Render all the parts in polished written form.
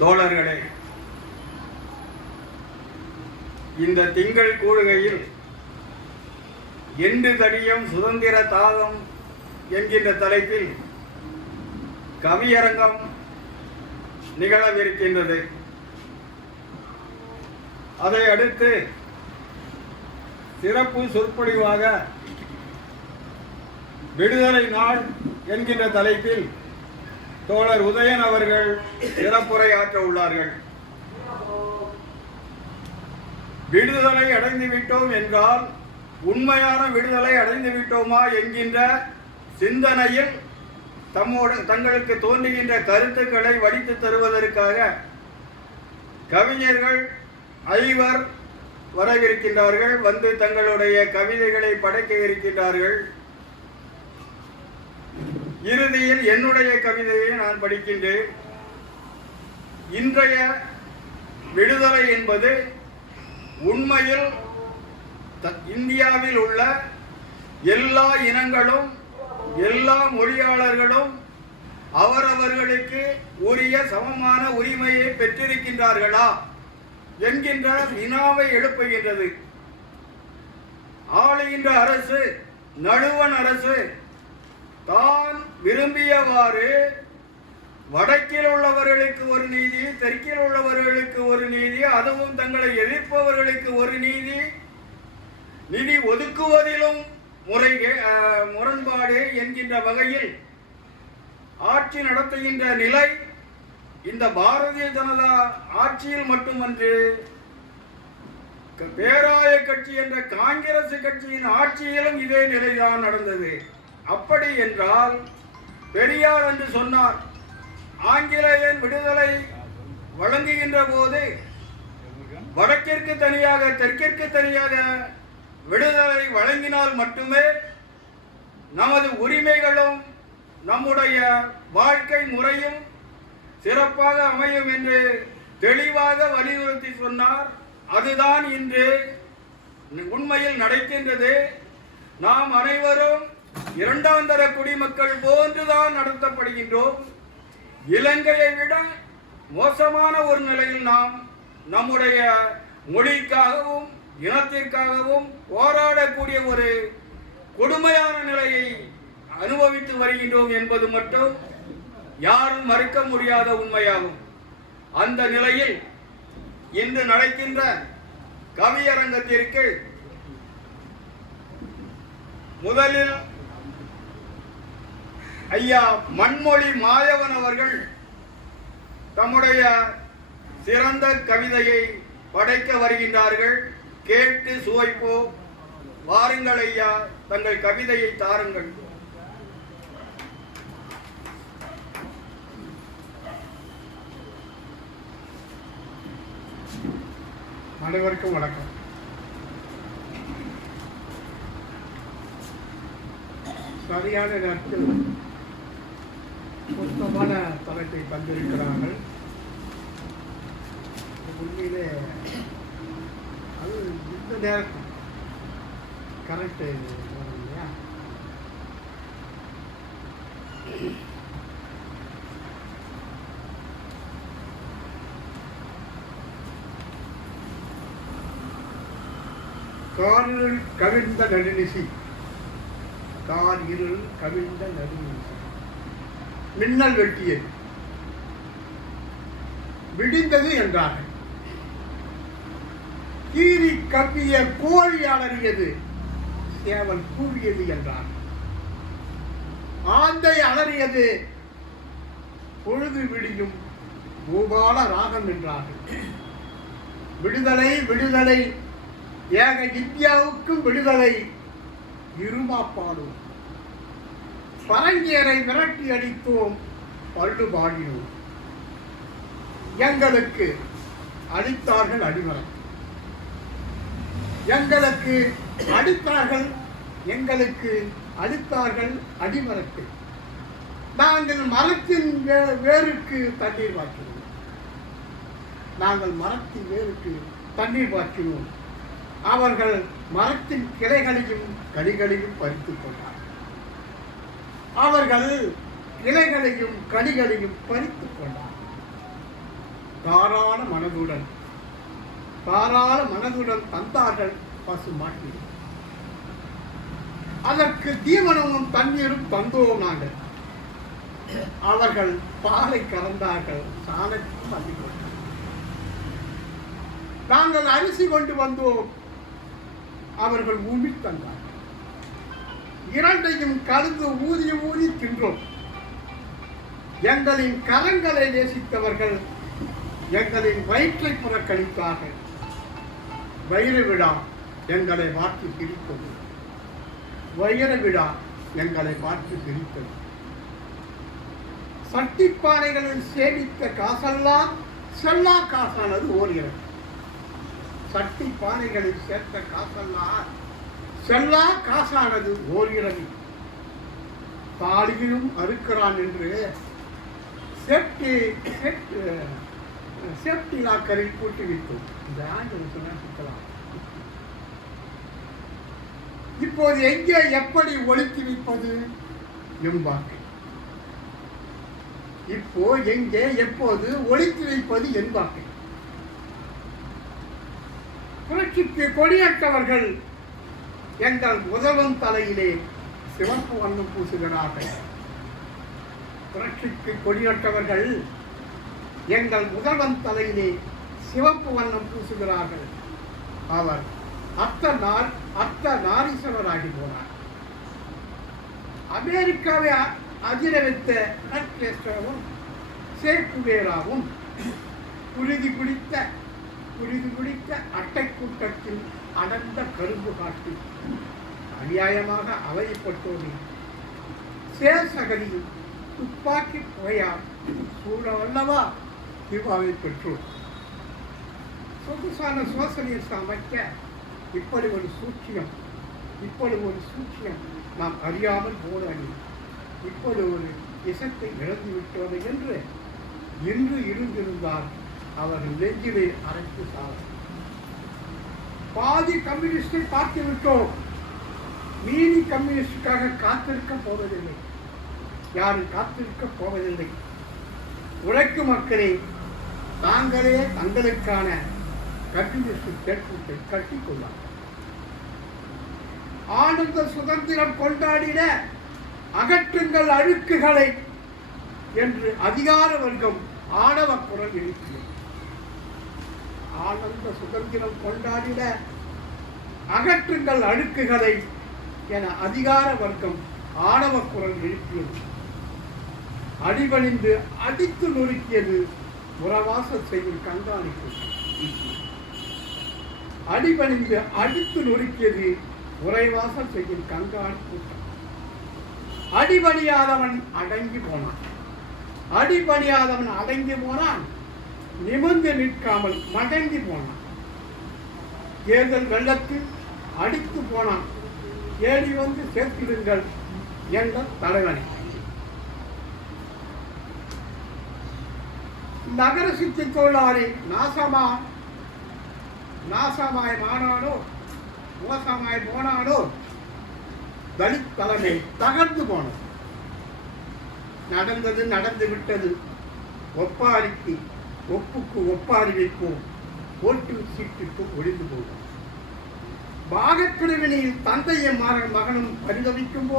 தோழர்களே, இந்த திங்கள் கூடுகையில் என்று தடியும் சுதந்திர தாகம் என்கின்ற தலைப்பில் கவியரங்கம் நிகழவிருக்கின்றது. அதை அடுத்து சிறப்பு சொற்பொழிவாக விடுதலை நாள் என்கின்ற தலைப்பில் தோழர் உதயன் அவர்கள் சிறப்புரையாற்ற உள்ளார்கள். விடுதலை அடைந்து விட்டோம் என்றால் உண்மையான விடுதலை அடைந்து விட்டோமா என்கின்ற சிந்தனையில் தங்களுக்கு தோன்றுகின்ற கருத்துக்களை வடித்து தருவதற்காக கவிஞர்கள் 5 வரவிருக்கின்றார்கள். வந்து தங்களுடைய கவிதைகளை படைக்க இருக்கின்றார்கள். இறுதியில் என்னுடைய கவிதையை நான் படிக்கின்றேன். இன்றைய விடுதலை என்பது உண்மையில் இந்தியாவில் உள்ள எல்லா இனங்களும் எல்லா மொழியாளர்களும் அவரவர்களுக்கு உரிய சமமான உரிமையை பெற்றிருக்கின்றார்களா என்கின்ற வினாவை எழுப்புகின்றது. ஆளுகின்ற அரசு, நடுவண் அரசு தான் விரும்பியவாறு வடக்கில் உள்ளவர்களுக்கு ஒரு நீதி, தெற்கில் உள்ளவர்களுக்கு ஒரு நீதி, அதுவும் தங்களை எதிர்ப்பவர்களுக்கு ஒரு நீதி, நிதி ஒதுக்குவதிலும் முரண்பாடு என்கின்ற வகையில் ஆட்சி நடத்துகின்ற நிலை இந்த பாரதிய ஜனதா ஆட்சியில் மட்டுமன்று பேராய கட்சி என்ற காங்கிரஸ் கட்சியின் ஆட்சியிலும் இதே நிலைதான் நடந்தது. அப்படி என்றால் பெரியார் என்று சொன்னார், ஆங்கிலேயன் விடுதலை வழங்குகின்ற போது வடக்கிற்கு தனியாக தெற்கிற்கு தனியாக விடுதலை வழங்கினால் மட்டுமே நமது உரிமைகளும் நம்முடைய வாழ்க்கை முறையும் சிறப்பாக அமையும் என்று தெளிவாக வலியுறுத்தி சொன்னார். அதுதான் இன்று உண்மையில் நடக்கின்றது. நாம் அனைவரும் 2ஆம் தர குடிமக்கள் போன்றுதான் நடத்தப்படுகின்றோம். இலங்கையை விட மோசமான ஒரு நிலையில் நாம் நம்முடைய மொழிக்காகவும் இனத்திற்காகவும் போராடக்கூடிய ஒரு கொடுமையான நிலையை அனுபவித்து வருகின்றோம் என்பது மட்டும் யாரும் மறுக்க முடியாத உண்மையாகும். அந்த நிலையில் இன்று நடக்கின்ற கவியரங்கத்திற்கு முதலில் ஐயா மண்மொழி மாயவன் அவர்கள் தம்முடைய சிறந்த கவிதையை படைக்க வருகின்றார்கள். கேட்டு சுவைப்போம். வாருங்கள் ஐயா, தங்கள் கவிதையை தாருங்கள். அனைவருக்கும் வணக்கம். சரியான நேரத்தில் சுத்தமான தலைப்பை தந்திருக்கிறார்கள். உண்மையிலே அது இந்த நேரத்தில் கரெக்டு இல்லையா? காரில் கவிழ்ந்த நடுநிசி, கார் இருள் கவிழ்ந்த நடுநிசி, மின்னல் வெட்டியது, விடிந்தது என்றார்கள். கீரி கவ்விய கோழி அலறியது, சேவல் கூவியது என்றார். ஆந்தை அலறியது, பொழுது விடியும் பூபால ராகம் என்றார்கள். விடுதலை விடுதலை, ஏக இந்தியாவுக்கும் விடுதலை, இருமாப்பாடும் பரங்கியரை விரட்டி அடித்தோம், பள்ளு பாடினோம். எங்களுக்கு அடித்தார்கள் அடிமரம், எங்களுக்கு அடித்தார்கள், எங்களுக்கு அடித்தார்கள் அடிமரத்தை. நாங்கள் மரத்தின் வேருக்கு தண்ணீர் பாய்ச்சினோம், நாங்கள் மரத்தின் வேருக்கு தண்ணீர் பாய்ச்சினோம். அவர்கள் மரத்தின் கிளைகளையும் கனிகளையும் பறித்துக் கொண்டார்கள். அவர்கள் கிளைகளையும் கனிகளையும் பறித்துக் கொண்டார்கள். தாராள மனதுடன் தந்தார்கள் பசுமாட்டில். அதற்கு தீவனமும் தண்ணீரும் தந்தோம் நாங்கள். அவர்கள் பாலை கறந்தார்கள், சாணத்தையும் அள்ளி கொண்டார்கள். நாங்கள் அரிசி கொண்டு வந்தோம், அவர்கள் ஊமி தந்தார்கள். இரண்டையும் கலந்து ஊதி தின்றோம். எங்களின் கரங்களை நேசித்தவர்கள் எங்களின் வயிற்றை புறக்கணித்தார்கள். வைர விழா எங்களை மாற்றி பிரித்தது. வைர விழா எங்களை மாற்றி பிரித்தது. சட்டிப்பானைகளில் சேமித்த காசெல்லாம் செல்லா காசானது ஓடுகிறது. சட்டி பானைகளில் சேர்த்த காசெல்லாம் செல்லா காசானது ஓடுகிறது. தாலியிலும் அறுக்கிறான் என்று சேஃப்டி லாக்கரில் கூட்டி வைத்தோம். இந்த ஆண்டு சுத்தலாம். இப்போது எங்கே எப்படி ஒழித்து வைப்பது என்பார்கள். இப்போ எங்கே எப்போது ஒழித்து வைப்பது என்பார்கள். புரட்சிக்கு கொடியேற்றவர்கள் எங்கள் முதல்வன் தலையிலே சிவப்பு வண்ணம் பூசுகிறார்கள். புரட்சிக்கு கொடியேற்றவர்கள் எங்கள் முதல்வன் தலையிலே சிவப்பு வண்ணம் பூசுகிறார்கள். அவர் அர்த்த நாரீஸ்வரராகி போனார். அமெரிக்காவை அதிர வைத்த நட்கேஸ்வரவும் சேக்குவேராவும் குருதி குடித்த அட்டை கூட்டத்தில் அடர்ந்த கரும்பு காட்டி அநியாயமாக அவதிப்பட்டோடு சேசகரியில் துப்பாக்கி புகையால் சூழவல்லவா தீபாவை பெற்றோர். சொகுசான சோசலிசம் அமைக்க இப்படி ஒரு சூழ்ச்சியம் நாம் அறியாமல் போராடி இப்படி ஒரு இசத்தை இழந்து விட்டோம் என்று இன்று இருந்திருந்தால் அவர் நெஞ்சிலே அரைத்து சார். பாதி கம்யூனிஸ்டை பார்த்து விட்டோம். மீதி கம்யூனிஸ்டுக்காக காத்திருக்க போவதில்லை. யாரும் காத்திருக்க போவதில்லை. உழைக்கும் மக்களே தாங்களே தங்களுக்கான கம்யூனிஸ்ட் தேர்தலை கட்டிக்கொள்ளார். ஆனந்த சுதந்திரம் கொண்டாடின அகற்றுங்கள் அழுக்குகளை என்று அதிகார வர்க்கம் ஆணவ குரல் எழுப்பியது. ஆனந்த சுதந்திரம் கொண்டாடின அகற்றுங்கள் அழுக்குகளை என அதிகார வர்க்கம் ஆணவ குரல் எழுப்பியது. அடிபணிந்து அடித்து நொறுக்கியது உறவாசல் செய்யும் கண்காணிப்பு. அடிபணிந்து அடித்து நொறுக்கியது உறைவாசல் செய்யும் கண்காணி கூட்டம். அடிபணியாதவன் அடங்கி போனான். நிமிர்ந்து நிற்காமல் மடங்கி போனான். தேர்தல் வெள்ளத்தில் அடித்து போனான். ஏறி வந்து சேர்த்திடுங்கள் என்ற தலைவனை. நகர சுற்றி தொழிலாளி நாசமாய் மானானோ மோசமாய் போனானோ தலித் தலைமை தகர்ந்து போனது. நடந்தது நடந்து விட்டது. ஒப்புக்கு ஒப்பாரி வைப்போம். ஓட்டு சீட்டுக்கு ஒழிந்து போகும். பாகப்பிரிவினையில் தந்தையும் மகனும் பரிதவிக்கும்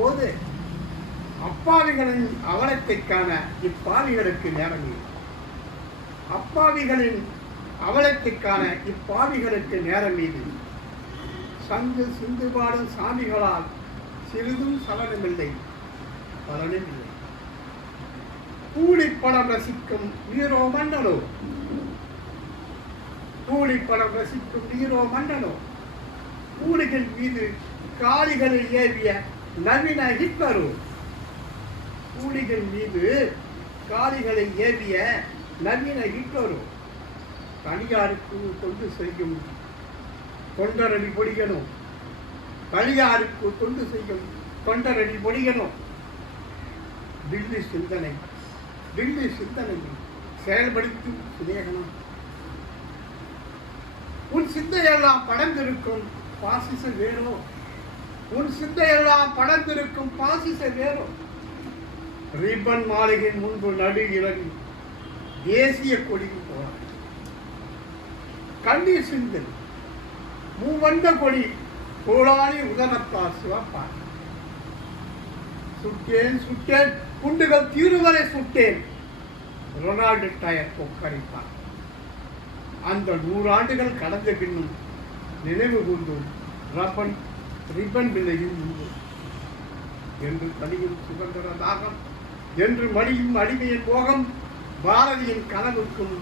போது அப்பாவிகளின் அவலத்தைக்கான இப்பாவிகளுக்கு நேரம் மீது சங்கு சிந்து பாடும் சாமிகளால் சிறிதும் சலனமில்லை, பலனுமில்லை. கூலிப்படம் ரசிக்கும் நீரோ மன்னனோ கூலிகள் மீது காலிகளில் ஏவிய நவீன ஹிட்லரோ. தனியாருக்கு தொண்டு செய்யும் தொண்டரடி பொடிகனோ. தில்லி சிந்தனை செயல்படுத்தும் சிநேகனம். உன் சிந்தையெல்லாம் படர்ந்திருக்கும் பாசிச வேறோ. ரிப்பன் மாளிகை முன்பு நடு இறங்கி தேசிய கொடிக்கு போனார். கண்ணீர் சிந்தல் மூவந்த கொடி கோளானி உதனத்தார் சிவப்பார். சுட்டேன் சுட்டேன் குண்டுகள் தீருவரை சுட்டேன் ரொனால்டு டயர் கொக்கரிப்பார். அந்த 100 ஆண்டுகள் கடந்த பின்னும் நினைவு கூர்ந்தோம் ரிப்பன் வில்லையும் முன்பு என்று தனியும் சுதந்திர தாகம் என்று மடியும் அடிமையின் போகம் பாரதியின் கனவுக்கும்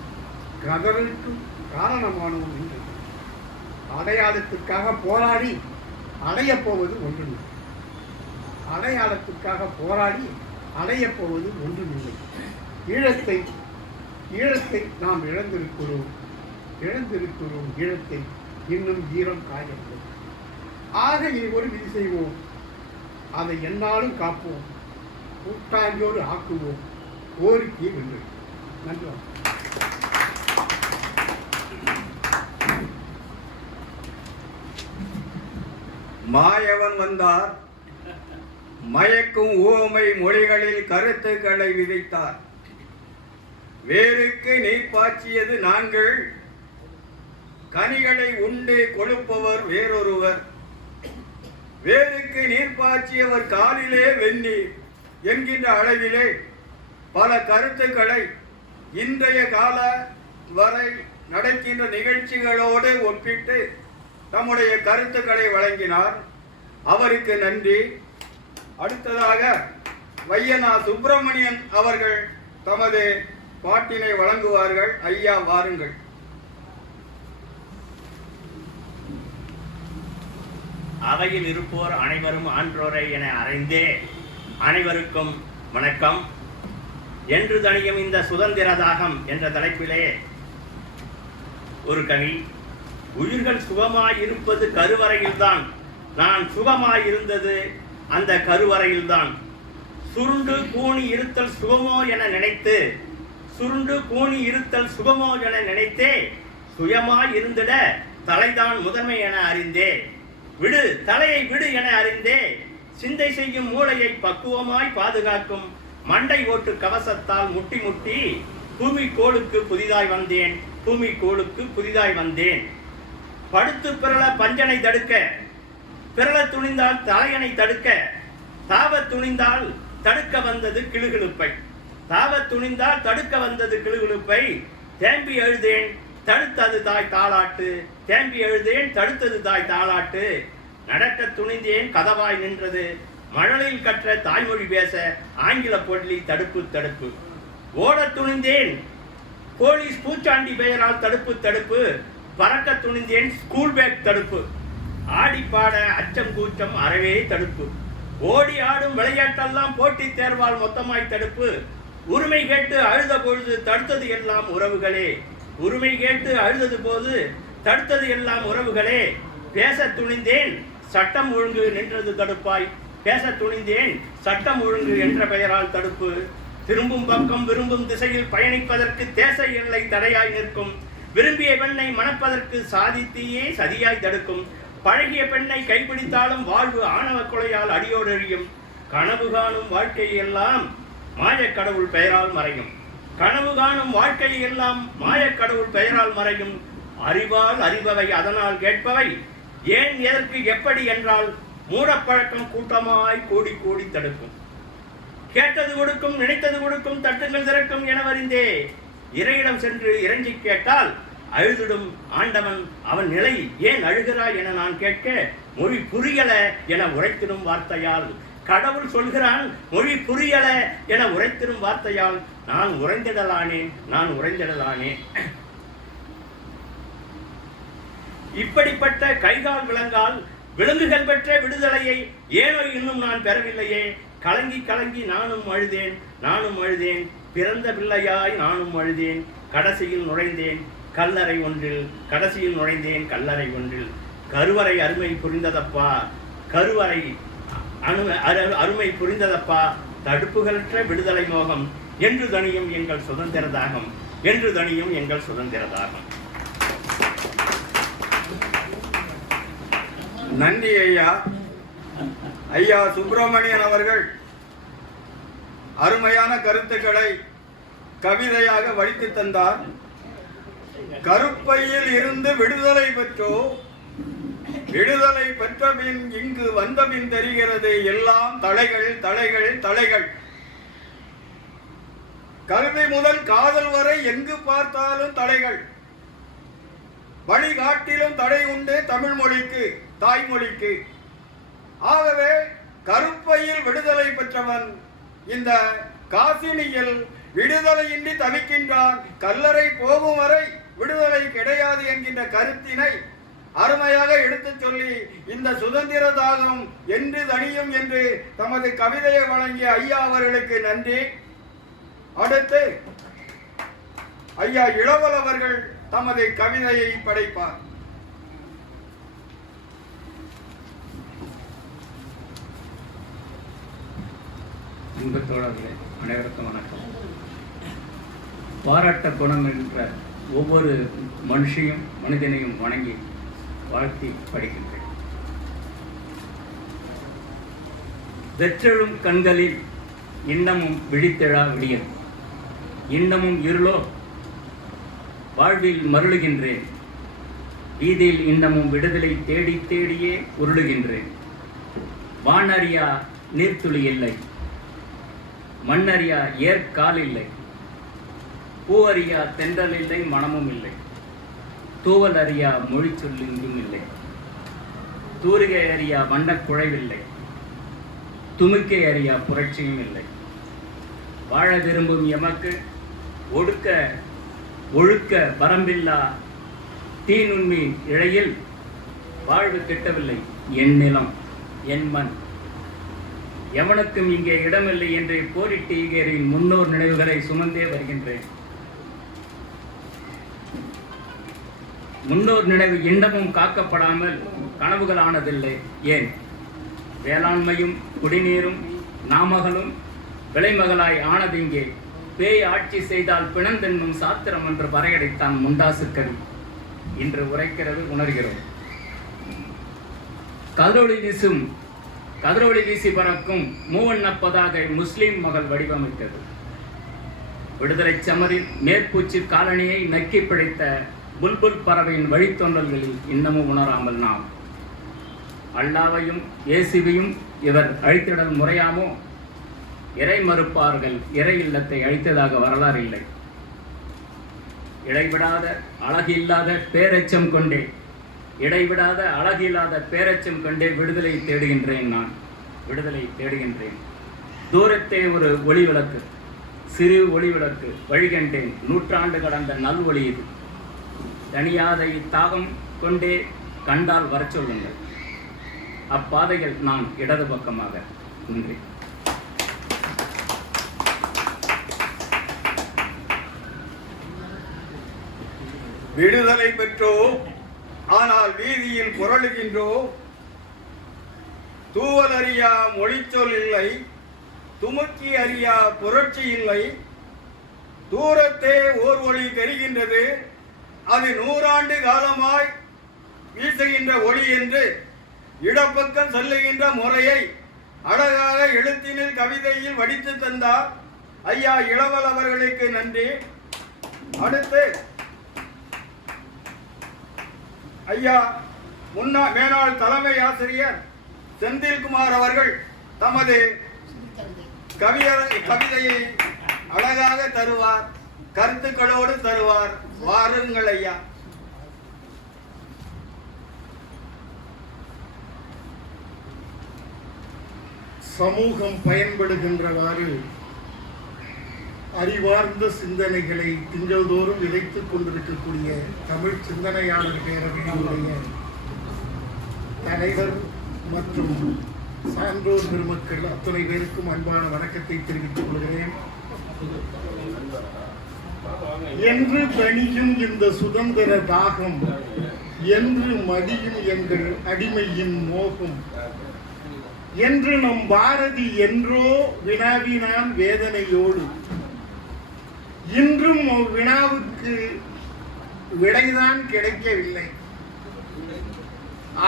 கதறலுக்கும் காரணமானவும் என்றது. அடையாளத்துக்காக போராடி அடையப் போவது ஒன்றுமில்லை. அடையாளத்துக்காக போராடி அடையப் போவது ஒன்றுமில்லை. ஈழத்தை நாம் இழந்திருக்கிறோம். ஈழத்தை இன்னும் ஈரம் காயவில்லை. ஆக இனி ஒரு விதி செய்வோம். அதை எந்நாளும் காப்போம். கூட்டாஞ்சோடு ஆக்குவோம். கோரிக்கையை வென்று. நன்றி. மாயவன் வந்தார், மயக்கும் ஊமை மொழிகளில் கருத்துக்களை விதைத்தார். வேருக்கு நீர் பாய்ச்சியது நாங்கள், கனிகளை உண்டு கொடுப்பவர் வேறொருவர். வேருக்கு நீர் பாய்ச்சியவர் காலிலே வெந்நீர் என்கின்ற அளவிலே பல கருத்துக்களை இன்றைய கால வரை நடக்கின்ற நிகழ்ச்சிகளோடு ஒப்பிட்டு தம்முடைய கருத்துக்களை வழங்கினார். அவருக்கு நன்றி. அடுத்ததாக வையனா சுப்பிரமணியன் அவர்கள் தமது பாட்டினை வழங்குவார்கள். ஐயா வாருங்கள். அவையில் இருப்போர் அனைவரும் ஆன்றோரை என அறிந்தே அனைவருக்கும் வணக்கம். என்று தனியும் இந்த சுதந்திர தாகம் என்ற தலைப்பிலே ஒரு கவி. உயிர்கள் சுகமாயிருப்பது கருவறையில்தான், நான் சுகமாயிருந்தது அந்த கருவறையில்தான். சுருண்டு கூணி இருத்தல் சுகமோ என நினைத்து, சுருண்டு கூணி இருத்தல் சுகமோ என நினைத்தே சுயமாயிருந்திட தலைதான் முதன்மை என அறிந்தே. விடு தலையை விடு என அறிந்தே சிந்தை செய்யும் மூளையை பக்குவமாய் பாதுகாக்கும் மண்டை ஓட்டு கவசத்தால் முட்டி முட்டி பூமி கோளுக்கு புதிதாய் வந்தேன், பூமி கோளுக்கு புதிதாய் வந்தேன். படுத்து பிறள பஞ்சனை தடுக்க, பிறள துணிந்தால் தலையனை தடுக்க, தாவ துணிந்தால் தடுக்க வந்தது கிளுகிழுப்பை, தாவ துணிந்தால் தடுக்க வந்தது கிளுகிழுப்பை. தேம்பி எழுதேன் தடுத்தது தாய் தாளாட்டு, தேம்பி எழுதேன் தடுத்தது தாய் தாளாட்டு. நடக்க துணிந்தேன் கதவாய் நின்றது, மழலையில் கற்ற தாய்மொழி பேச ஆங்கில பொருளி தடுப்பு தடுப்பு. ஓட துணிந்தேன் போலீஸ் பூச்சாண்டி பெயரால் தடுப்பு தடுப்பு. பறக்க துணிந்தேன் ஸ்கூல் பேக் தடுப்பு. ஆடி பாட அச்சம் கூச்சம் அறவே தடுப்பு. ஓடி ஆடும் விளையாட்டெல்லாம் போட்டி தேர்வால் மொத்தமாய் தடுப்பு. உரிமை கேட்டு அழுத பொழுது தடுத்தது எல்லாம் உறவுகளே, உரிமை கேட்டு அழுதது போது தடுத்தது எல்லாம் உறவுகளே. பேச துணிந்தேன் சட்டம் ஒழுங்கு நின்றது தடுப்பாய், பேச துணிந்தேன் சட்டம் ஒழுங்கு என்ற பெயரால் தடுப்பு. திரும்பும் பக்கம் விரும்பும் திசையில் பயணிப்பதற்கு தேச எல்லை தடையாய் நிற்கும். விரும்பிய பெண்ணை மணப்பதற்கு சாதித்தேயே சதியாய் தடுக்கும். பழகிய பெண்ணை கைப்பிடித்தாலும் வாழ்வு ஆணவ கொலையால் அடியோடு எறியும். கனவு காணும் வாழ்க்கையெல்லாம் மாயக்கடவுள் பெயரால் மறையும். கனவு காணும் வாழ்க்கையெல்லாம் மாயக்கடவுள் பெயரால் மறையும். அறிவால் அறிபவை அதனால் கேட்பவை, ஏன் எதற்கு எப்படி என்றால் மூடப்பழக்கம் கூட்டமாய் கூடி கூடி தடுக்கும். கேட்டது கொடுக்கும் நினைத்தது கொடுக்கும் தட்டுங்கள் திறக்கும் என அறிந்தே இறையிடம் சென்று இறைஞ்சி கேட்டால் அழுதிடும் ஆண்டவன். அவன் நிலை ஏன் அழுகிறாய் என நான் கேட்க மொழி புரியல என உரைத்திடும் வார்த்தையால். கடவுள் சொல்கிறான் மொழி புரியல என உரைத்திடும் வார்த்தையால் நான் உறைந்திடலானேன், நான் உறைந்திடலானேன். இப்படிப்பட்ட கைகால் விலங்கால் விலங்குகள் பெற்ற விடுதலையை ஏனோ இன்னும் நான் பெறவில்லையே. கலங்கி கலங்கி நானும் அழுதேன், நானும் அழுதேன். பிறந்த பிள்ளையாய் நானும் அழுதேன். கடைசியில் நுழைந்தேன் கல்லறை ஒன்றில், கடைசியில் நுழைந்தேன் கல்லறை ஒன்றில். கருவறை அருமை புரிந்ததப்பா, கருவறை அருமை புரிந்ததப்பா. தடுப்புகளற்ற விடுதலை மோகம் என்று தனியும் எங்கள் சுதந்திர தாகம், என்று தனியும் எங்கள் சுதந்திர தாகம். நன்றி ஐயா. ஐயா சுப்பிரமணியன் அவர்கள் அருமையான கருத்துக்களை கவிதையாக வடித்து தந்தார். கருப்பையில் இருந்து விடுதலை பெற்றோம், விடுதலை பெற்றபின் இங்கு வந்தபின் தெரிகிறது எல்லாம் தலைகள் தலைகள் தலைகள். கல்வி முதல் காதல் வரை எங்கு பார்த்தாலும் தடைகள். வழிகாட்டிலும் தடை உண்டு தமிழ் மொழிக்கு, தாய்மொழிக்கு. ஆகவே கருப்பையில் விடுதலை பெற்றவன் இந்த காசினியில் விடுதலையின்றி தவிக்கின்றான். கல்லறை போகும் வரை விடுதலை கிடையாது என்கின்ற கருத்தினை அருமையாக எடுத்துச் சொல்லி இந்த சுதந்திர தாகம் என்று தணியும் என்று தமது கவிதையை வழங்கிய ஐயா அவர்களுக்கு நன்றி. அடுத்து ஐயா இளவல் அவர்கள் தமது கவிதையை படைப்பார். அன்பு தோழர்களே, அனைவருக்கும் வணக்கம். பாராட்ட குணம் என்ற ஒவ்வொரு மனிதனையும் வணங்கி வாழ்த்தி படிக்கின்றேன். வெற்றெழும் கண்களில் இன்னமும் விழித்தெழா விடியல், இன்னமும் இருளோ வாழ்வில் மருளுகின்றேன். வீதியில் இன்னமும் விடுதலை தேடி தேடியே உருளுகின்றேன். வானறியா நீர்த்துளி இல்லை, மண்ணறியா ஏற்கால் இல்லை, பூவறியா தென்றல் இல்லை, மனமும் இல்லை, தூவல் அறியா மொழி சொல்லிங்கும் இல்லை, தூரிகை அறியா வண்ணக் குழைவில்லை, துமிக்கை அறியா புரட்சியும் இல்லை. வாழ விரும்பும் எமக்கு ஒழுக்க வரம்பில்லா தீநுண்மீன் இழையில் வாழ்வு கிட்டவில்லை என் நிலம் என் மண். எவனுக்கும் இங்கே இடமில்லை என்று போரிட்டு ஈகேரின் முன்னோர் நினைவுகளை சுமந்தே வருகின்றேன். முன்னோர் நினைவு இன்னமும் காக்கப்படாமல் கனவுகள் ஆனதில்லை. ஏன்? வேளாண்மையும் குடிநீரும் நாமகளும் விளைமகளாய் ஆனதிங்கே. பேய் ஆட்சி செய்தால் பிணந்தென்னும் சாத்திரம் என்று பறையடைத்தான் முண்டாசு கவி. இன்று உரைக்கிறது உணர்கிறோம். கதிரொளி வீசி பறக்கும் மூவண்ண பதாகை முஸ்லிம் மகள் வடிவமைத்தது. விடுதலை சமரில் மேற்பூச்சி காலனியை நக்கி பிடித்த புல்புல் பறவையின் வழித்தொன்றல்களில் இன்னமும் உணராமல் நாம் அல்லாவையும் இயேசுவையும் இவர் அழித்திடல் முறையாமோ? இறை மறுப்பார்கள் இறை இல்லத்தை அழித்ததாக வரலாறு இல்லை. இடைவிடாத அழகில்லாத பேரச்சம் கொண்டே விடுதலை தேடுகின்றேன். நான் விடுதலை தேடுகின்றேன். தூரத்தே ஒரு ஒளி விளக்கு, சிறு ஒளி விளக்கு வழிகண்டேன். நூற்றாண்டு கடந்த நல்வொளி இது. தனியாத இத்தாகம் கொண்டே கண்டால் வர சொல்லுங்கள். அப்பாதைகள் நான் இடது பக்கமாக. நன்றி. விடுதலை பெற்றோம், ஆனால் வீதியில் புரளுகின்றோம். தூவல் அறியா மொழிச்சொல் இல்லை, துமுக்கி அறியா புரட்சி இல்லை. தூரத்தே ஓர் ஒளி தெரிகின்றது, அது 100 ஆண்டு காலமாய் வீசுகின்ற ஒளி என்று இடப்பக்கம் சொல்லுகின்ற முறையை அழகாக எழுத்தினில் கவிதையில் வடித்து தந்தார் ஐயா இளவல் அவர்களுக்கு நன்றி. அடுத்து ஐயா மேனாள் தலைமை ஆசிரியர் செந்தில்குமார் அவர்கள் தமது கவிதையை அழகாக தருவார், கருத்துக்களோடு தருவார். வாருங்கள் ஐயா. சமூகம் பயன்படுகின்றவாறு அறிவார்ந்த சிந்தனைகளை திங்கள்தோறும் விதைத்துக் கொண்டிருக்கக்கூடிய தமிழ் சிந்தனையாளர் பேரவையினுடைய தலைவர் மற்றும் சான்றோர் பெருமக்கள் அத்தனை பேருக்கும் அன்பான வணக்கத்தை தெரிவித்துக் கொள்கிறேன். என்று தனியும் இந்த சுதந்திர தாகம், என்று மடியும் எங்கள் அடிமையின் மோகம், என்று நம் பாரதி என்றோ வினாவினான் வேதனையோடு. இன்றும் வினாவுக்கு விடைதான் கிடைக்கவில்லை.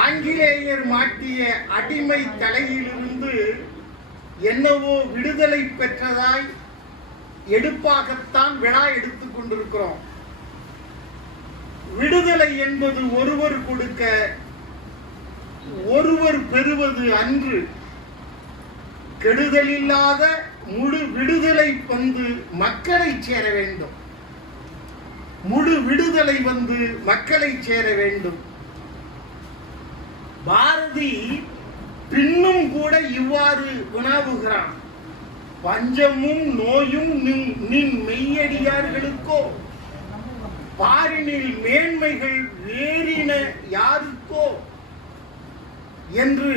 ஆங்கிலேயர் மாட்டிய அடிமை தலையிலிருந்து என்னவோ விடுதலை பெற்றதாய் எடுப்பாகத்தான் விழா எடுத்துக் கொண்டிருக்கிறோம். விடுதலை என்பது ஒருவர் கொடுக்க ஒருவர் பெறுவது அன்று. கெடுதலில்லாத முழு விடுதலை மக்களை சேர வேண்டும். முழு விடுதலை மக்களை சேர வேண்டும். பாரதி பின்னும் கூட இவ்வாறு வினாவுகிறான். பஞ்சமும் நோயும் நின் மெய்யடியார்களுக்கோ, பாரினில் மேன்மைகள் வேறின யாருக்கோ என்று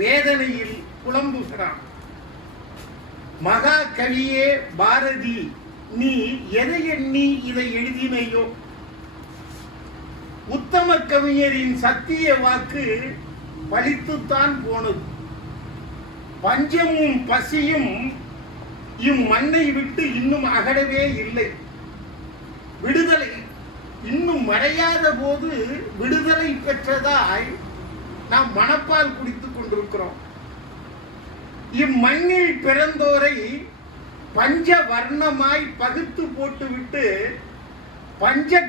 வேதனையில் புலம்புகிறான். மகா கவியே பாரதி, நீ எதை எண்ணி இதை எழுதினையோ? உத்தம கவிஞரின் சத்திய வாக்கு பலித்துத்தான் போனது. பஞ்சமும் பசியும் இம்மண்ணை விட்டு இன்னும் அகடவே இல்லை. விடுதலை இன்னும் மறையாத போது விடுதலை பெற்றதாய் நாம் மனப்பால் குடித்துக் கொண்டிருக்கிறோம். இம்மண்ணில் பிறந்தோரை பஞ்ச வர்ணமாய் பகுத்து போட்டுவிட்டு பஞ்ச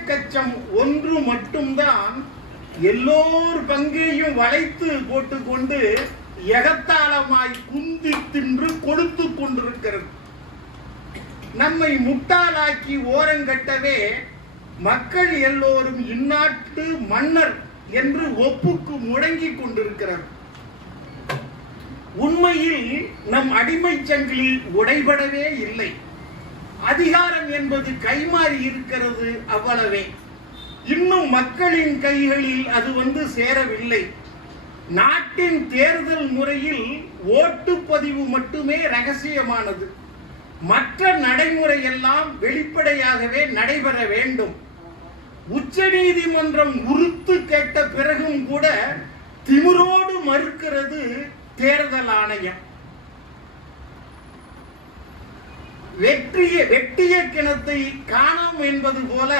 கச்சம் ஒன்று மட்டும்தான் எல்லோர் பங்கையும் வளைத்து போட்டுக்கொண்டு எகத்தாளமாய் குந்தி தின்று கொடுத்து கொண்டிருக்கிறது. நம்மை முட்டாளாக்கி ஓரங்கட்டவே மக்கள் எல்லோரும் இந்நாட்டு மன்னர் என்று ஒப்புக்கு முழங்கிக் கொண்டிருக்கிறது. உண்மையில் நம் அடிமை சங்கிலி உடைபடவே இல்லை. அதிகாரம் என்பது கைமாறி இருக்கிறது, அவ்வளவே. இன்னும் மக்களின் கைகளில் அது சேரவில்லை. நாட்டின் தேர்தல் முறையில் ஓட்டுப்பதிவு மட்டுமே ரகசியமானது. மற்ற நடைமுறை எல்லாம் வெளிப்படையாகவே நடைபெற வேண்டும். உச்ச நீதிமன்றம் உறுத்து கேட்ட பிறகும் கூட திமிரோடு மறுக்கிறது தேர்தல் ஆணையம். வெட்டிய கிணத்தை காணோம் என்பது போல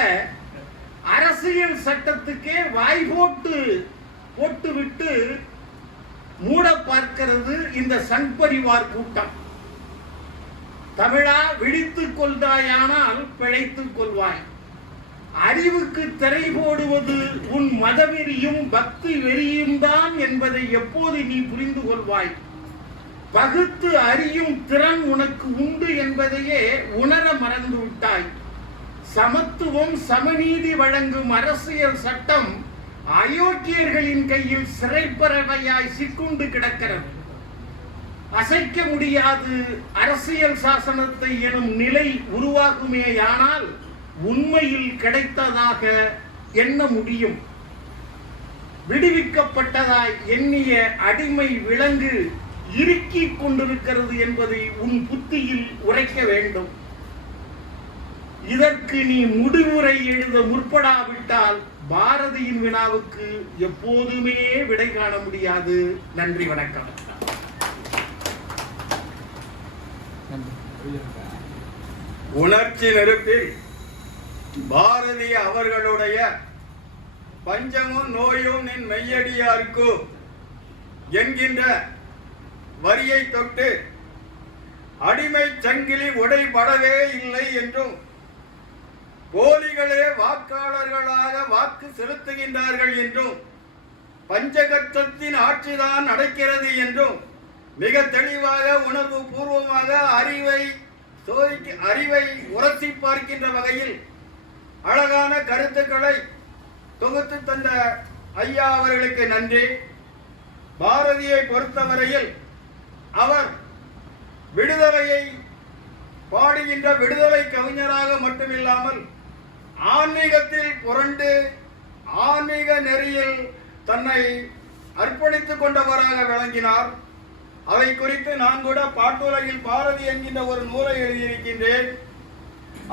அரசியல் சட்டத்துக்கே வாய் போட்டுவிட்டு மூட பார்க்கிறது இந்த சங் பரிவார் கூட்டம். தமிழா, விழித்துக் கொள்தாயானால் பிழைத்துக் கொள்வாய். அறிவுக்கு திரை போடுவது உன் மதவெறியும் பக்தி வெறியும் தான் என்பதை எப்போது நீ புரிந்து கொள்வாய்? பகுத்து அறியும் திறன் உனக்கு உண்டு என்பதையே உணர மறந்து விட்டாய். சமத்துவம், சமநீதி வழங்கும் அரசியல் சட்டம் அயோக்கியர்களின் கையில் சிறைப்பறவையாய் சிக்குண்டு கிடக்கிறது. அசைக்க முடியாது அரசியல் சாசனத்தை எனும் நிலை உருவாகுமேயானால் உண்மையில் கிடைத்ததாக எண்ண முடியும். விடுவிக்கப்பட்டதாய் எண்ணிய அடிமை விலங்கு இறுக்கிக் கொண்டிருக்கிறது என்பதை உன் புத்தியில் உரைக்க வேண்டும். இதற்கு நீ முடிவுரை எழுத முற்படாவிட்டால் பாரதியின் வினாவுக்கு எப்போதுமே விடை காண முடியாது. நன்றி, வணக்கம். உணர்ச்சி நெருப்பில் பாரதி அவர்களுடைய பஞ்சமும் நோயும் நின் மெய்யடியார்க்கு என்கின்ற வரியை தொட்டு அடிமை சங்கிலி உடைபடவே இல்லை என்றும், போலிகளே வாக்காளர்களாக வாக்கு செலுத்துகின்றார்கள் என்றும், பஞ்சகற்றத்தின் ஆட்சிதான் நடக்கிறது என்றும் மிக தெளிவாக உணர்வு பூர்வமாக அறிவை உரசி பார்க்கின்ற வகையில் அழகான கருத்துக்களை தொகுத்து தந்த ஐயா அவர்களுக்கு நன்றி. பாரதியை பொறுத்தவரையில் அவர் விடுதலையை பாடுகின்ற விடுதலை கவிஞராக மட்டுமில்லாமல் ஆன்மீகத்தில் புரண்டு ஆன்மீக நெறியில் தன்னை அர்ப்பணித்துக் கொண்டவராக விளங்கினார். அதை குறித்து நான் கூட பாட்டுலகில் பாரதி என்கின்ற ஒரு நூலை எழுதியிருக்கின்றேன்.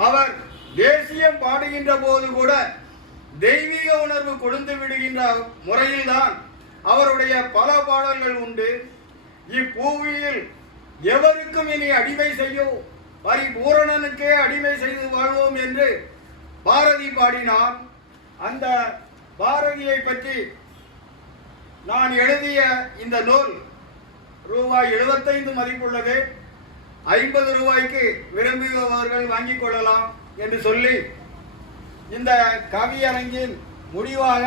அவர் தேசியம் பாடுகின்ற போது கூட தெய்வீக உணர்வு கொழுந்து விடுகின்ற முறையில்தான் அவருடைய பல பாடல்கள் உண்டு. இப்பூவியில் எவருக்கும் இனி அடிமை செய்யும், பரிபூரணனுக்கே அடிமை செய்து வாழ்வோம் என்று பாரதி பாடினார். அந்த பாரதியை பற்றி நான் எழுதிய இந்த நூல் ரூபாய் 75 மதிப்புள்ளது, 50 ரூபாய்க்கு விரும்புபவர்கள் வாங்கிக் கொள்ளலாம் என்று சொல்லி இந்த கவியரங்கின் முடிவாக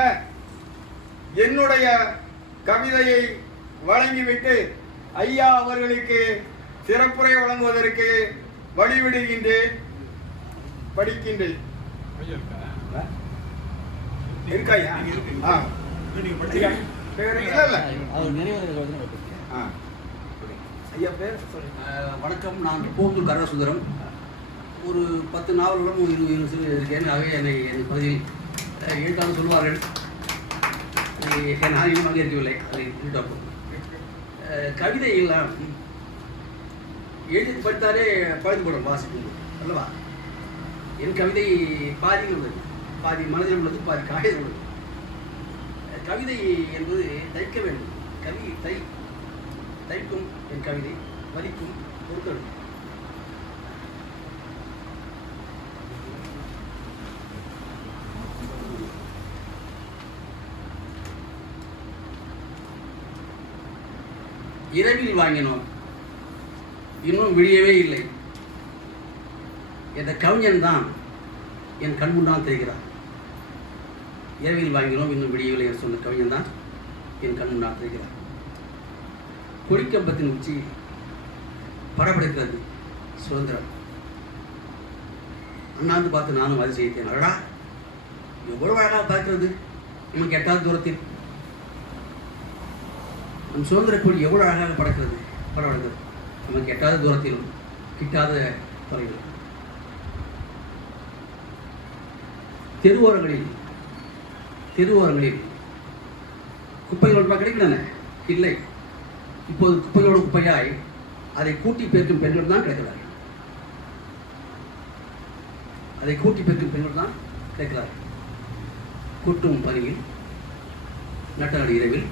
என்னுடைய கவிதையை வழங்கிவிட்டு ஐயா அவர்களுக்கு சிறப்புரை வழங்குவதற்கு வழிவிடுகின்றேன். படிக்கின்றேன். இருக்காயா? ஆ. பேரு இல்ல இல்ல. ஆ. ஐயா பேர் சொல்லுங்க. வணக்கம், நான் போத்தூர் கருணாசுந்தரம். ஒரு 10 நாவல்களும் 20 இருக்கேன். ஆகவே என் பகுதியில் எழுத்தாளர் சொல்வார்கள், நான் இன்னும் அங்கே இருக்கவில்லை, அதை எழுத்தாப்போம். கவிதையெல்லாம் எழுதி படித்தாலே பழுது போடும் வாசிக்கும் அல்லவா? என் கவிதை பாதியில் உள்ளது, பாதி மனதில் உள்ளது, பாதி காகிதம் உள்ளது. கவிதை என்பது தைக்க வேண்டும். தைக்கும் என் கவிதை, வலிக்கும் பொருட்கள். இரவில் வாங்கினோம், இன்னும் விடியவே இல்லை. இந்த கவிஞன் தான் என் கண்முன்னால் தெரிகிறார். இரவில் வாங்கினோம், இன்னும் விடியவில்லை என்று சொன்ன கவிஞன் தான் என் கண்முன்னால் தெரிகிறார். கொடிக்கம்பத்தின் உச்சி படப்படுகிறது சுதந்திரம். அண்ணாந்து பார்த்து நானும் அது செய்தேன். அழகா எவ்வளவு அழகாக பார்க்கிறது, நமக்கு எட்டாவது தூரத்தில் நம் சுதந்திர கொடி எவ்வளவு அழகாக படப்படுகிறது, நமக்கு எட்டாவது தூரத்திலும் கிட்டாத தொலைவில். தெருவோரங்களில் குப்பைகள் ஒன்றாக கிடைக்கின்றன இல்லை. இப்போது குப்பையோடு குப்பையாய் அதை கூட்டி பேர்க்கும் பெண்கள் தான் கிடைக்கிறார்கள். கூட்டும் பணியில் நட்டநடு இரவில்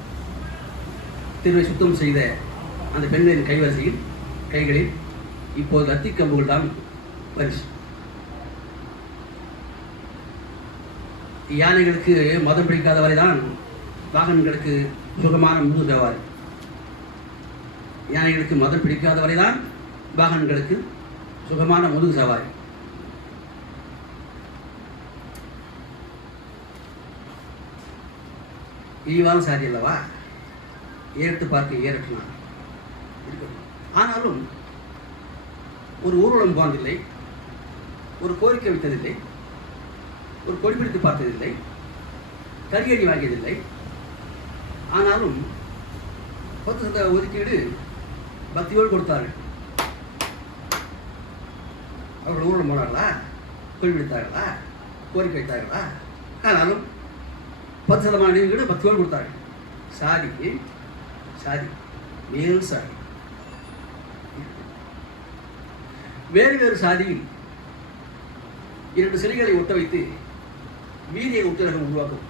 தெருவை சுத்தம் செய்த அந்த பெண்களின் கைகளில் இப்போது லத்தி கம்புகள் தான் பரிசு. யானைகளுக்கு மதம் பிடிக்காத வரைதான் வாகனங்களுக்கு சுகமான முது சவாரி. யானைகளுக்கு மதம் பிடிக்காத வரைதான் வாகனங்களுக்கு சுகமான முதுகு சவாரி. ஈவாலும் சாரி அல்லவா? ஏறிட்டு பார்க்க ஏறட்டுனார். ஆனாலும் ஒரு ஊர்வலம் போனதில்லை, ஒரு கோரிக்கை வைத்ததில்லை, ஒரு கொடி பிடித்து பார்த்ததில்லை, கரியடி வாங்கியதில்லை. ஆனாலும் 10% ஒதுக்கீடு பக்தியோடு கொடுத்தார்கள். அவர்கள் ஊரில் போனார்களா, கொடி பிடித்தார்களா, கோரிக்கை வைத்தார்களா? ஆனாலும் 10% ஒதுக்கீடு பக்தியோடு கொடுத்தார்கள். சாதி மேல் சாதி. வேறு சாதியில் 2 சிலைகளை ஒட்ட வைத்து வீதியை உத்திரகம் உருவாக்கும்.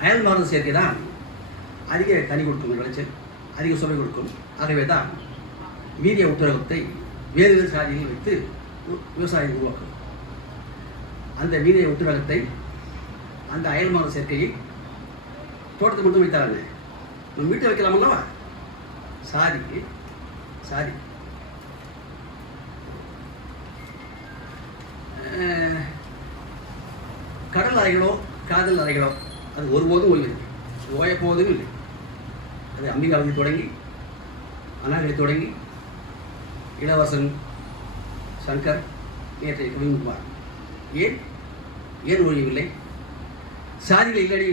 அயல் மருந்து சேர்க்கை தான் அதிக கனி கொடுக்கும், விளைச்சல் அதிக சுவை கொடுக்கும். ஆகவே தான் வீரிய உத்திரகத்தை வேறு சாதியில் வைத்து விவசாயம் உருவாக்கும். அந்த வீரிய உத்திரகத்தை, அந்த அயல் மருந்து சேர்க்கையை தோட்டத்தை மட்டும் வைத்தாங்க. நம்ம வீட்டை வைக்கலாம் அல்லவா? சாதி கடல் அறைகளோ காதல் அறைகளோ அது ஒருபோதும் ஓயப்போவதும் இல்லை. அது அம்பிகாவதி தொடங்கி அனாகரி தொடங்கி இளவரசன் சங்கர் நேற்றைய கவிஞர் ஏன் ஒழியவில்லை? சாதிகள் இல்லடி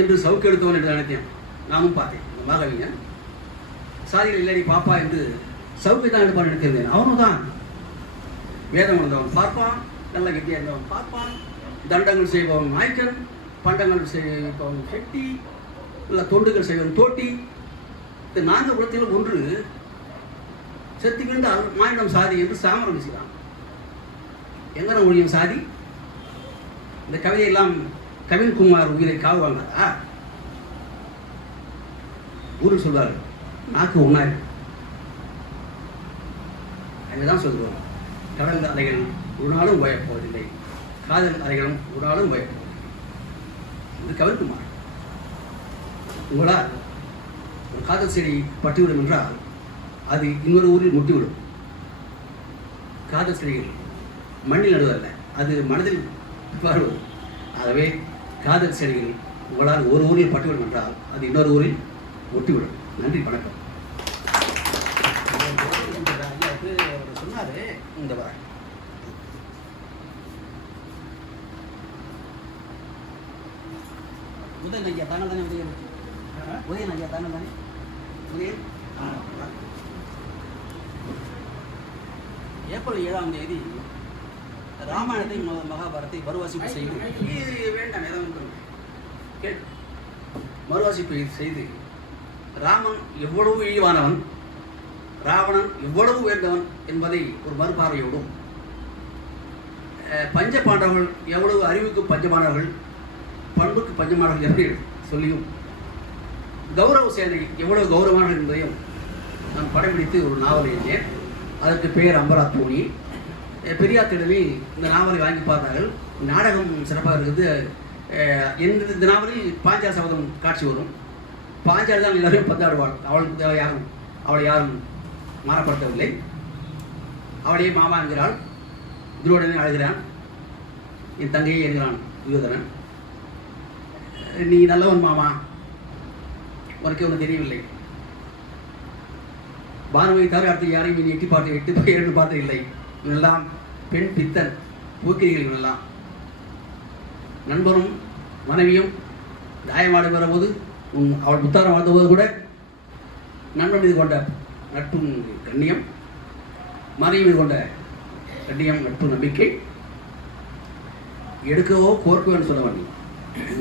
என்று சவுக்கு எடுத்தவன் என்று நினைத்தேன். நாமும் பார்த்தேன். மகாகவிஞன் சாதிகள் இல்லடி பாப்பா என்று சவுக்கை தான் எடுப்பான் நினைத்திருந்தேன். அவனும் தான் வேதம் உணர்ந்தவன் பார்ப்பான், நல்ல வித்தியா இருந்தவன் பார்ப்பான், தண்டங்கள் செய்பவன் நாய்க்கன், பண்டங்கள் செய்பவன் செட்டி, இல்லை தொண்டுகள் செய்வன் தோட்டி. இந்த 4 குலத்திலும் ஒன்று செத்து விழுந்தால் மானிடம் சாதி என்று சாமரம் வீசுகிறான். எங்கன ஒழியும் சாதி? இந்த கவிதையெல்லாம் கவின்குமார் உயிரை காவு வாங்காதா? ஊரில் சொல்வார்கள், நாக்கு உண்ணாரு. அதுதான் சொல்லுவாங்க, கடல் அலைகள் ஒரு நாளும் ஓயப்போவதில்லை, காதல் அலைகளும் ஒரு நாளும் ஓயப்போவதில்லை. இது கவின்குமார். உங்களால் ஒரு காதல் செடி பட்டுவிடும் என்றால் அது இன்னொரு ஊரில் முட்டிவிடும். காதல் செடிகள் மண்ணில் நடுவதல்ல, அது மனதில் வருவது. ஆகவே காதல் செடிகள் உங்களால் ஒரு ஊரில் பட்டுவிடும் என்றால் அது இன்னொரு ஊரில் ஒட்டிவிடும். நன்றி, வணக்கம். சொன்னார் இந்த உதயன் ஐயா தாங்கள் தானே? உதயன் ஐயா தாங்கள் தானே? உதயன் ஏப்ரல் 7ஆம் தேதி ராமாயணத்தை மகாபாரத்தை மறுவாசிப்பு செய்து வேண்டாம் ஏதாவது மறுவாசிப்பு செய்து ராமன் எவ்வளவு இழிவானவன், ராவணன் எவ்வளவு உயர்ந்தவன் என்பதை ஒரு மறுபார்வையோடும், பஞ்ச பாண்டவர்கள் எவ்வளவு அறிவுக்கு பஞ்சமானவர்கள், பண்புக்கு பஞ்சமானவர்கள் என்று சொல்லியும், கௌரவ சேனை எவ்வளவு கௌரவமானவர்கள் என்பதையும் நான் படம்பிடித்து ஒரு நாவல் எழுதினேன். அதற்கு பெயர் அம்பராத்தூணி. பெரியார் திடலில் இந்த நாவலை வாங்கி பார்த்தார்கள். நாடகம் சிறப்பாக இருக்குது. இந்த நாவலில் பாஞ்சால சபதம் காட்சி வரும். பாஞ்சாலி தான் எல்லாரையும் பந்தாடுவாள். அவளை யாரும் மாறப்படுத்தவில்லை. அவளையே மாமா என்கிறாள். துரோடனை அழுகிறான். என் தங்கையை என்கிறான் துரியோதனன். நீ நல்லவன் மாமா, உனக்கு ஒன்று தெரியவில்லை. பானுவை தவிர அடுத்து யாரையும் நீ எட்டு பார்த்து இல்லை. இவனெல்லாம் பெண் பித்தன் போக்கிரிகள். இவனெல்லாம் நண்பரும் மனைவியும் தாயமாடு வரும்போது அவள் புத்தாரம் வாழ்ந்தபோது கூட நண்பன் மீது கொண்ட நட்பும் கண்ணியம், மனைவி மீது கொண்ட கண்ணியம், நட்பு, நம்பிக்கை எடுக்கவோ கோர்க்கவோ சொல்லவன்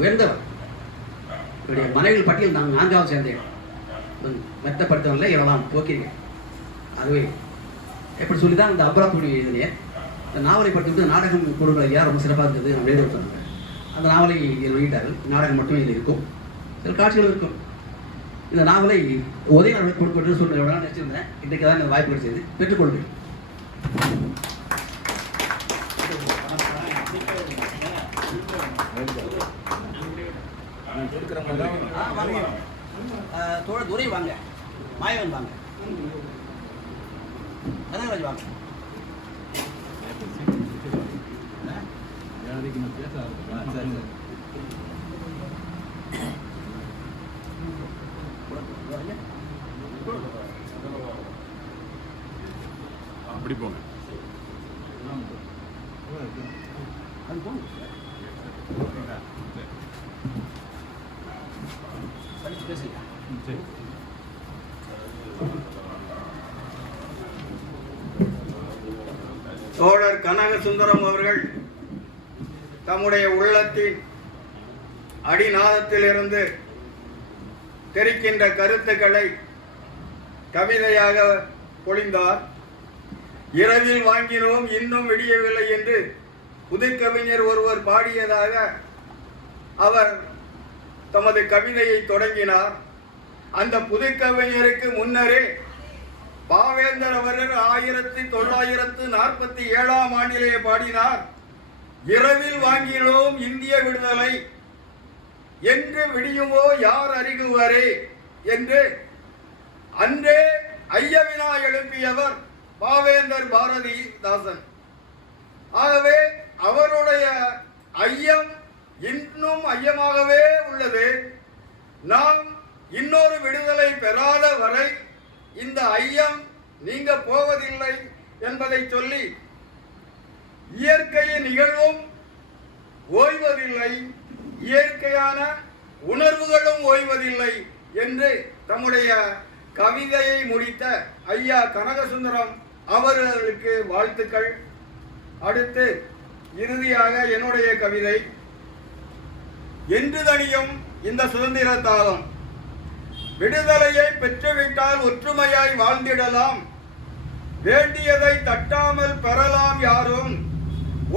உயர்ந்தவன். என்னுடைய மனைவிகள் பட்டியல் நான் 4ஆவது சேர்ந்தேன். மெத்தப்படுத்தவில்லை, இவெல்லாம் போக்கிறீங்க. அதுவே எப்படி சொல்லி தான் இந்த அம்பராத்தூணி எழுதினேன். இந்த நாவலை படித்துவிட்டு நாடகம் குழுக்களை யார் ரொம்ப சிறப்பாக இருந்தது நான் எழுத சொன்னாங்க. அந்த நாவலை இதில் வெளியிட்டார்கள். நாடகம் மட்டுமே இதில் இருக்கும், சில காட்சிகள் இருக்கும். இந்த நாவலை உதயநாள் கொடுக்க சூழ்நிலை நினைச்சிருந்தேன். இன்றைக்கு தான் இந்த வாய்ப்பு கிடைச்சது, பெற்றுக்கொள்கிறேன். தோழர் துரை வாங்க, மாயவன் வாங்க, கனகராஜ் வாங்க. அப்படி போங்க. அது போங்க. பேசுங்க. தோழர் கனகசுந்தரம் அவர்கள் தம்முடைய உள்ளத்தின் அடிநாதத்திலிருந்து தெரிக்கின்ற கருத்துக்களை கவிதையாக பொழிந்தார். இரவில் வாங்கினோம் இன்னும் விடியவில்லை என்று புதுக்கவிஞர் ஒருவர் பாடியதாக அவர் தமது கவிதையை தொடங்கினார். அந்த புதுக்கவிஞருக்கு முன்னரே பாவேந்தர் அவர்கள் 1947ஆம் ஆண்டிலே பாடினார். இரவில் வாங்கினோம் இந்திய விடுதலை, என்று விடியுமோ யார் அறிகுவரே என்று அன்றே ஐயவினா எழுப்பியவர் பாவேந்தர் பாரதிதாசன். ஆகவே அவருடைய ஐயம் இன்னும் ஐயமாகவே உள்ளது. நாம் இன்னொரு விடுதலை பெறாத வரை இந்த ஐயம் நீங்க போவதில்லை என்பதை சொல்லி, இயற்கையின் நிகழ்வும் ஓய்வதில்லை, இயற்கையான உணர்வுகளும் ஓய்வதில்லை என்று தம்முடைய கவிதையை முடித்த ஐயா கனகசுந்தரம் அவர்களுக்கு வாழ்த்துக்கள். அடுத்து இறுதியாக என்னுடைய கவிதை. என்று தனியும் இந்த சுதந்திர தாகம், விடுதலையை பெற்றுவிட்டால் ஒற்றுமையாய் வாழ்ந்திடலாம், வேண்டியதை தட்டாமல் பெறலாம் யாரும்,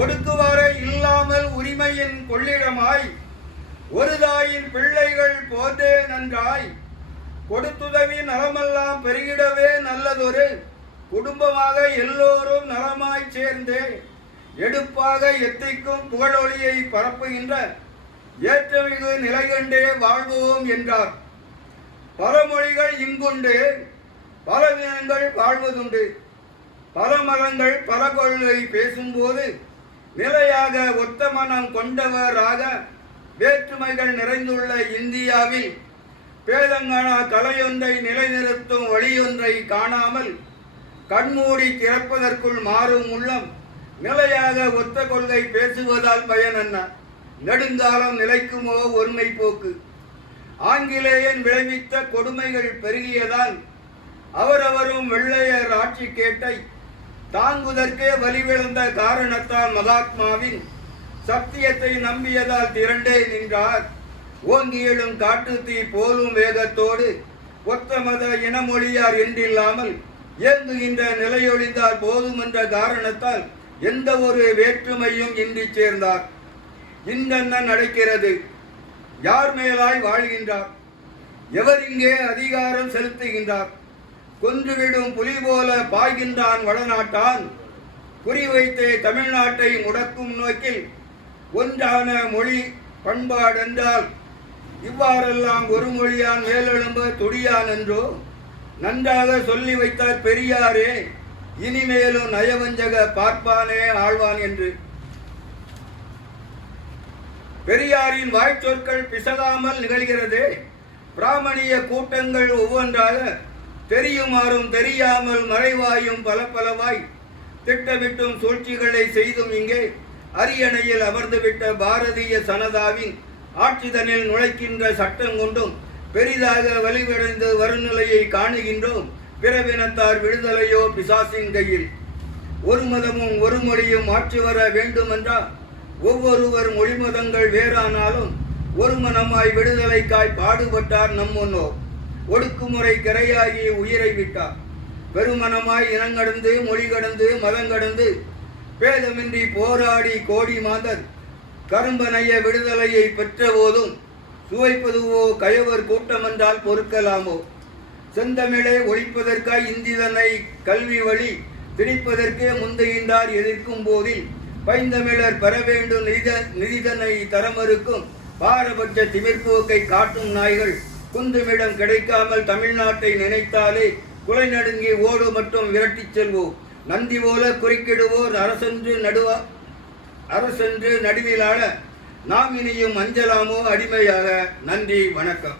ஒடுக்குவாரை இல்லாமல் உரிமையின் கொள்ளிடமாய், ஒரு தாயின் பிள்ளைகள் போதே நன்றாய், கொடுத்துதவி நலமெல்லாம் பெருகிடவே நல்லதொரு குடும்பமாக எல்லோரும் நலமாய் சேர்ந்தே எடுப்பாக எத்திக்கும் புகழொளியை பரப்புகின்ற ஏற்றமிகு நிலை கண்டே வாழ்வோம் என்றார் பல மொழிகள் இங்குண்டு, பல வினங்கள் வாழ்வதுண்டு. பல மதங்கள் பல கொள்கை பேசும்போது நிலையாக ஒத்த மனம் கொண்டவராக வேற்றுமைகள் நிறைந்துள்ள இந்தியாவில் பேதங்கானா கலையொன்றை நிலைநிறுத்தும் வழியொன்றை காணாமல் கண்மூடி திறப்பதற்குள் மாறும் உள்ளம் நிலையாக ஒத்த கொள்கை பேசுவதால் பயன் என்ன? நெடுங்காலம் நிலைக்குமோ ஒருமை போக்கு? ஆங்கிலேயன் விளைவித்த கொடுமைகள் பெருகியதால் அவரவரும் வெள்ளையர் ஆட்சி கேட்டை தாங்குதற்கே வலிவிழந்த காரணத்தால் மகாத்மாவின் சத்தியத்தை நம்பியதால் திரண்டே நின்றார். ஓங்கி எழும் காட்டு தீ போலும் வேகத்தோடு ஒத்த மத இனமொழியார் என்றில்லாமல் இயங்குகின்ற நிலையொழிந்தால் போதும் என்ற காரணத்தால் எந்த ஒரு வேற்றுமையும் இன்றி சேர்ந்தார். இன்றென்ன நடக்கிறது? யார் மேலாய் வாழ்கின்றார்? எவர் இங்கே அதிகாரம் செலுத்துகின்றார்? கொன்றுவிடும் புலி போல பாய்கின்றான் வடநாட்டான். குறிவைத்தே தமிழ்நாட்டை முடக்கும் நோக்கில் ஒன்றான மொழி பண்பாடென்றால் இவ்வாறெல்லாம் ஒரு மொழியான் மேலெழும்ப துடியான் என்றோ நன்றாக சொல்லி வைத்தார் பெரியாரே. இனிமேலும் நயவஞ்சக பார்ப்பானே ஆழ்வான் என்று. பெரியாரின் வாய்ச்சொற்கள் பிசகாமல் நிகழ்கிறதே. பிராமணிய கூட்டங்கள் ஒவ்வொன்றாக தெரியுமாறும் தெரியாமல் மறைவாயும் பல பலவாய் திட்டமிட்டும் சூழ்ச்சிகளை செய்தும் இங்கே அரியணையில் அமர்ந்துவிட்ட பாரதிய சனதாவின் ஆட்சிதனில் நுழைக்கின்ற சட்டம் கொண்டும் பெரிதாக வலிவடைந்து வருநிலையை காணுகின்றோம். பிறவினத்தார் விடுதலையோ பிசாசின் கையில். ஒரு மதமும் ஒரு மொழியும் ஆட்சி வர வேண்டுமென்றால் ஒவ்வொருவர் மொழி மதங்கள் வேறானாலும் ஒரு மனமாய் விடுதலைக்காய் பாடுபட்டார் நம் முன்னோர். ஒடுக்குமுறை கரையாகி உயிரை விட்டார். பெருமனமாய் இனங்கடந்து மொழி கடந்து மதங்கடந்து பேதமின்றி போராடி கோடி மாதர் கரும்பனைய விடுதலையை பெற்ற போதும் சுவைப்பதுவோ கயவர் கூட்டமென்றால் பொறுக்கலாமோ? செந்தமிழை ஒழிப்பதற்காய் இந்திதனை கல்வி வழி திணிப்பதற்கே முந்துகின்றார் எதிர்க்கும் போதில் பைந்தமிழர் பெற வேண்டும் நிதிதனை தரமறுக்கும் பாரபட்ச திமிர்போக்கை காட்டும் நாய்கள் குந்துமிடம் கிடைக்காமல் தமிழ்நாட்டை நினைத்தாலே குலை நடுங்கி ஓடு மட்டும் விரட்டிச் செல்வோம். நந்தி போல குறுக்கிடுவோர் அரசென்று நடுவிலாள நாம் இனியும் அஞ்சலாமோ அடிமையாக. நன்றி, வணக்கம்.